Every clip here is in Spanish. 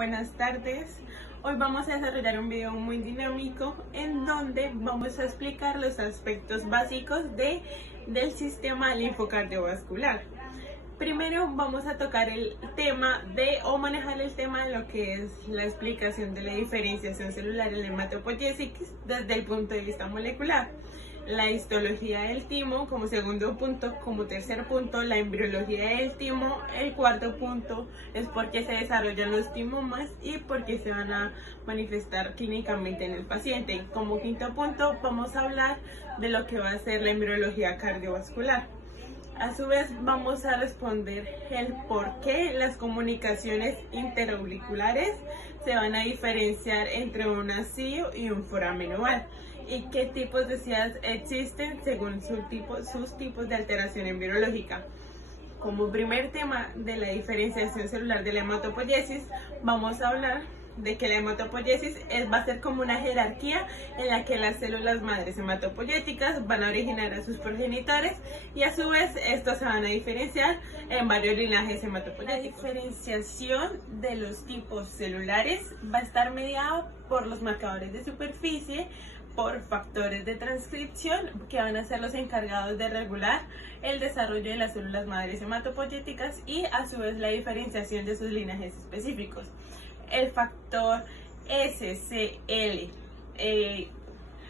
buenas tardes. Hoy vamos a desarrollar un video muy dinámico en donde vamos a explicar los aspectos básicos del sistema linfocardiovascular. Primero vamos a tocar el tema manejar el tema de lo que es la explicación de la diferenciación celular en la hematopoiesis desde el punto de vista molecular. La histología del timo como segundo punto, como tercer punto la embriología del timo, el cuarto punto es por qué se desarrollan los timomas y por qué se van a manifestar clínicamente en el paciente. Como quinto punto vamos a hablar de lo que va a ser la embriología cardiovascular. A su vez vamos a responder el por qué las comunicaciones interauriculares se van a diferenciar entre un ACIO y un foramen oval y qué tipos de CIAs existen según sus tipos de alteración embriológica. Como primer tema de la diferenciación celular de la hematopoiesis, vamos a hablar de que la hematopoiesis va a ser como una jerarquía en la que las células madres hematopoyéticas van a originar a sus progenitores y a su vez estos se van a diferenciar en varios linajes hematopoyéticos. La diferenciación de los tipos celulares va a estar mediada por los marcadores de superficie, por factores de transcripción que van a ser los encargados de regular el desarrollo de las células madres hematopoyéticas y a su vez la diferenciación de sus linajes específicos. El factor SCL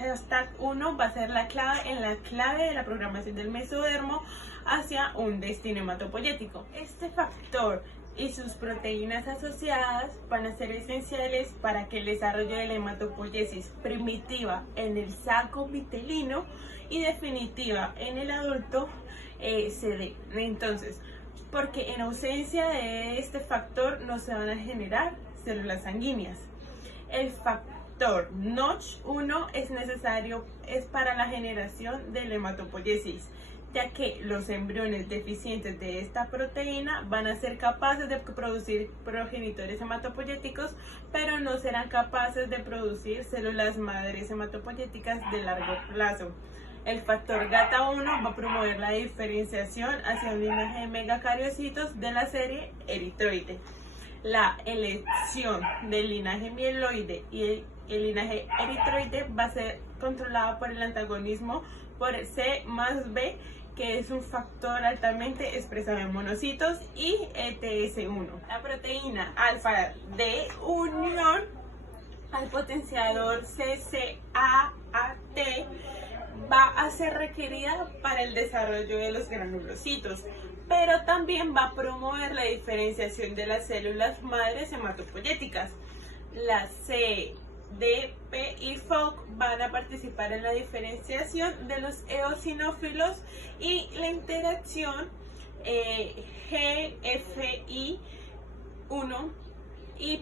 hashtag 1 va a ser la clave de la programación del mesodermo hacia un destino hematopoyético. Este factor y sus proteínas asociadas van a ser esenciales para que el desarrollo de la hematopoiesis primitiva en el saco vitelino y definitiva en el adulto se dé. Entonces, porque en ausencia de este factor no se van a generar células sanguíneas. El factor Notch1 es para la generación de la hematopoiesis, ya que los embriones deficientes de esta proteína van a ser capaces de producir progenitores hematopoyéticos, pero no serán capaces de producir células madres hematopoyéticas de largo plazo. El factor GATA1 va a promover la diferenciación hacia un linaje de megacariocitos de la serie eritroide. La elección del linaje mieloide y el linaje eritroide va a ser controlada por el antagonismo por C+B, que es un factor altamente expresado en monocitos, y ETS1. La proteína alfa de unión al potenciador CCAAT va a ser requerida para el desarrollo de los granulocitos, pero también va a promover la diferenciación de las células madres hematopoyéticas. La C, D, P y FOC van a participar en la diferenciación de los eosinófilos y la interacción GFI1 y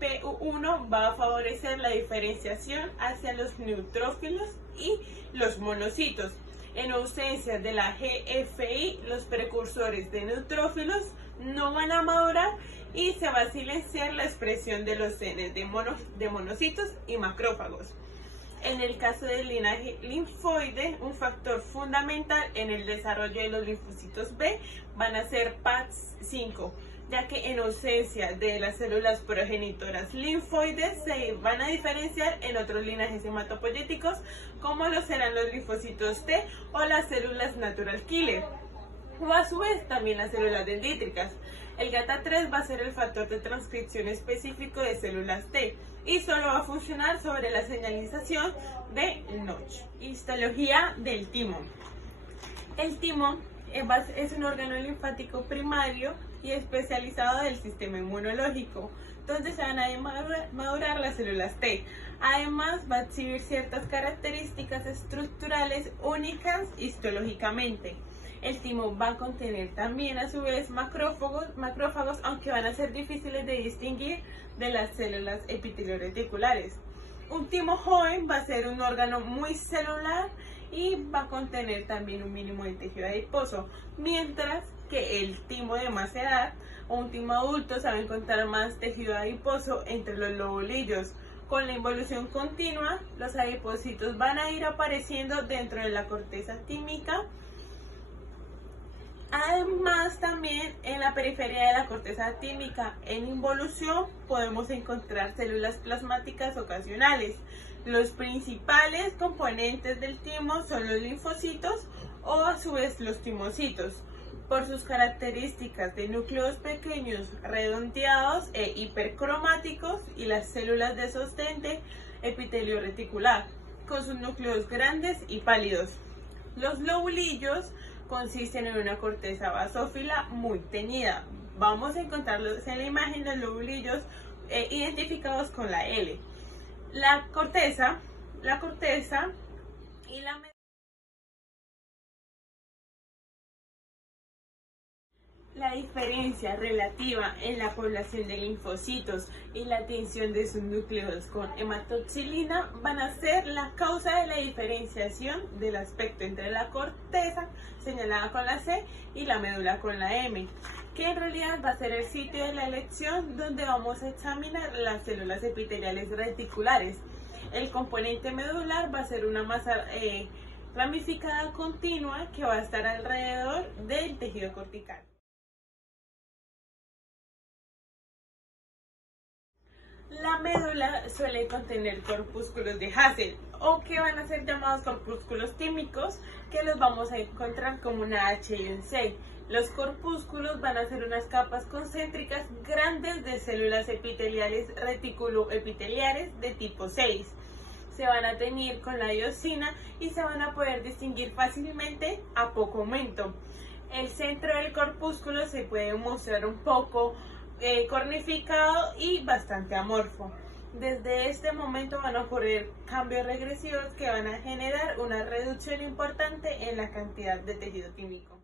PU1 va a favorecer la diferenciación hacia los neutrófilos y los monocitos. En ausencia de la GFI, los precursores de neutrófilos no van a madurar y se va a silenciar la expresión de los genes de monocitos y macrófagos. En el caso del linaje linfoide, un factor fundamental en el desarrollo de los linfocitos B van a ser PAX5, ya que en ausencia de las células progenitoras linfoides se van a diferenciar en otros linajes hematopoyéticos, como lo serán los linfocitos T o las células natural killer, o a su vez también las células dendríticas. El GATA3 va a ser el factor de transcripción específico de células T y solo va a funcionar sobre la señalización de Notch. Histología del timo. El timo es un órgano linfático primario y especializado del sistema inmunológico, donde se van a madurar las células T. Además, va a exhibir ciertas características estructurales únicas histológicamente. El timo va a contener también a su vez macrófagos, aunque van a ser difíciles de distinguir de las células epitelio-reticulares. Un timo joven va a ser un órgano muy celular y va a contener también un mínimo de tejido adiposo, mientras que el timo de más edad o un timo adulto se va a encontrar más tejido adiposo entre los lobulillos. Con la involución continua, los adipocitos van a ir apareciendo dentro de la corteza tímica Además, también en la periferia de la corteza tímica en involución podemos encontrar células plasmáticas ocasionales. Los principales componentes del timo son los linfocitos o a su vez los timocitos, por sus características de núcleos pequeños, redondeados e hipercromáticos, y las células de sostén de epitelio reticular, con sus núcleos grandes y pálidos. Los lobulillos consisten en una corteza basófila muy teñida. Vamos a encontrarlos en la imagen, los lobulillos identificados con la L. La corteza y la diferencia relativa en la población de linfocitos y la tensión de sus núcleos con hematoxilina van a ser la causa de la diferenciación del aspecto entre la corteza, señalada con la C, y la médula con la M, que en realidad va a ser el sitio de la elección donde vamos a examinar las células epiteliales reticulares. El componente medular va a ser una masa ramificada continua que va a estar alrededor del tejido cortical. La médula suele contener corpúsculos de Hassel, o que van a ser llamados corpúsculos tímicos, que los vamos a encontrar como una H y un C. Los corpúsculos van a ser unas capas concéntricas grandes de células epiteliales reticuloepiteliares de tipo 6. Se van a teñir con la iosina y se van a poder distinguir fácilmente a poco aumento. El centro del corpúsculo se puede mostrar un poco cornificado y bastante amorfo. Desde este momento van a ocurrir cambios regresivos que van a generar una reducción importante en la cantidad de tejido tímico.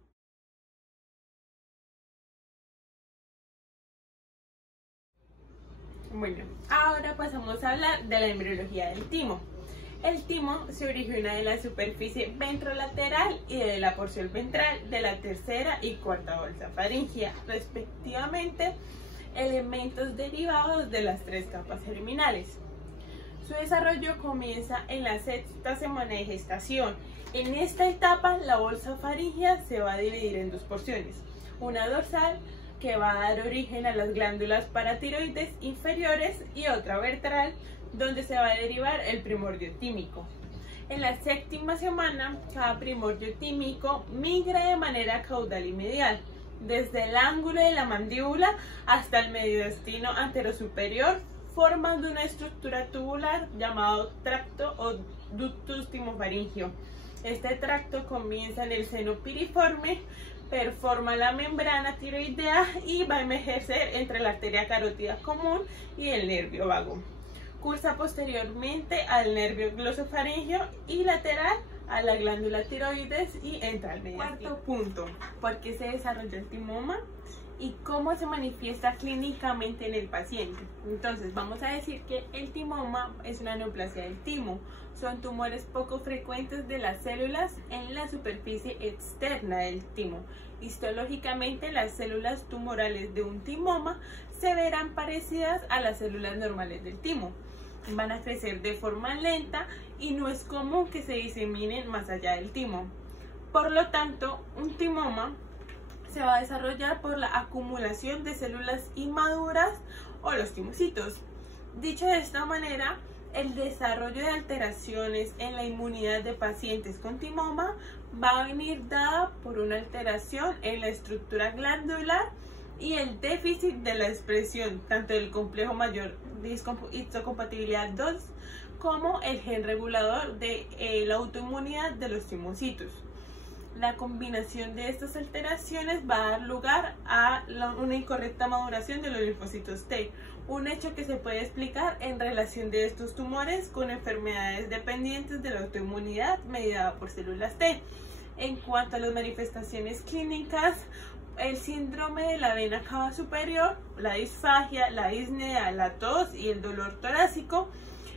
Bueno, ahora pasamos a hablar de la embriología del timo. El timo se origina de la superficie ventrolateral y de la porción ventral de la tercera y cuarta bolsa faríngea, respectivamente, elementos derivados de las tres capas germinales. Su desarrollo comienza en la sexta semana de gestación. En esta etapa, la bolsa faríngea se va a dividir en dos porciones: una dorsal, que va a dar origen a las glándulas paratiroides inferiores, y otra ventral, donde se va a derivar el primordio tímico. En la séptima semana, cada primordio tímico migra de manera caudal y medial, desde el ángulo de la mandíbula hasta el mediastino anterosuperior, formando una estructura tubular llamado tracto o ductus timofaringio. Este tracto comienza en el seno piriforme, performa la membrana tiroidea y va a emerger entre la arteria carótida común y el nervio vago. Cursa posteriormente al nervio glosofaringio y lateral a la glándula tiroides y entra al mediastino. Cuarto punto: ¿por qué se desarrolla el timoma y cómo se manifiesta clínicamente en el paciente? Entonces, vamos a decir que el timoma es una neoplasia del timo. Son tumores poco frecuentes de las células en la superficie externa del timo. Histológicamente, las células tumorales de un timoma se verán parecidas a las células normales del timo. Van a crecer de forma lenta y no es común que se diseminen más allá del timo. Por lo tanto, un timoma se va a desarrollar por la acumulación de células inmaduras o los timocitos. Dicho de esta manera, el desarrollo de alteraciones en la inmunidad de pacientes con timoma va a venir dada por una alteración en la estructura glandular y el déficit de la expresión tanto del complejo mayor de histocompatibilidad 2 como el gen regulador de la autoinmunidad de los timocitos. La combinación de estas alteraciones va a dar lugar a una incorrecta maduración de los linfocitos T, un hecho que se puede explicar en relación de estos tumores con enfermedades dependientes de la autoinmunidad mediada por células T. En cuanto a las manifestaciones clínicas, el síndrome de la vena cava superior, la disfagia, la disnea, la tos y el dolor torácico,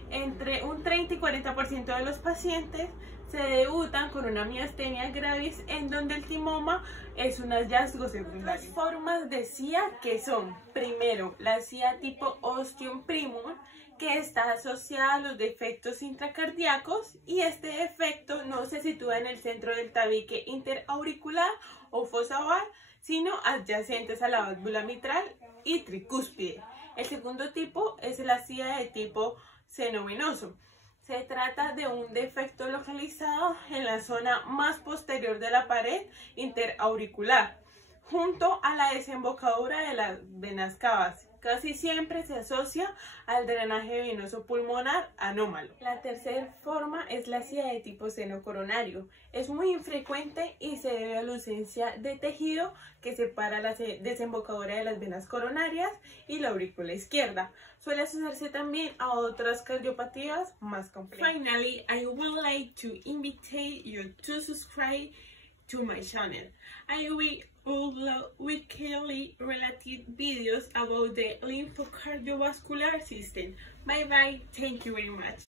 entre un 30 y 40% de los pacientes se debutan con una miastenia gravis, en donde el timoma es un hallazgo secundario. Las formas de CIA que son: primero, la CIA tipo ostium primum, que está asociada a los defectos intracardíacos, y este defecto no se sitúa en el centro del tabique interauricular o fosa oval, sino adyacentes a la válvula mitral y tricúspide. El segundo tipo es la SIA de tipo seno venoso. Se trata de un defecto localizado en la zona más posterior de la pared interauricular, junto a la desembocadura de las venas cavas. Casi siempre se asocia al drenaje venoso pulmonar anómalo. La tercera forma es la SIA de tipo seno coronario. Es muy infrecuente y se debe a la ausencia de tejido que separa la desembocadura de las venas coronarias y la aurícula izquierda. Suele asociarse también a otras cardiopatías más complejas. Finally, I would like to invite you to subscribe to my channel. I will upload weekly related videos about the lymphocardiovascular system. Bye bye. Thank you very much.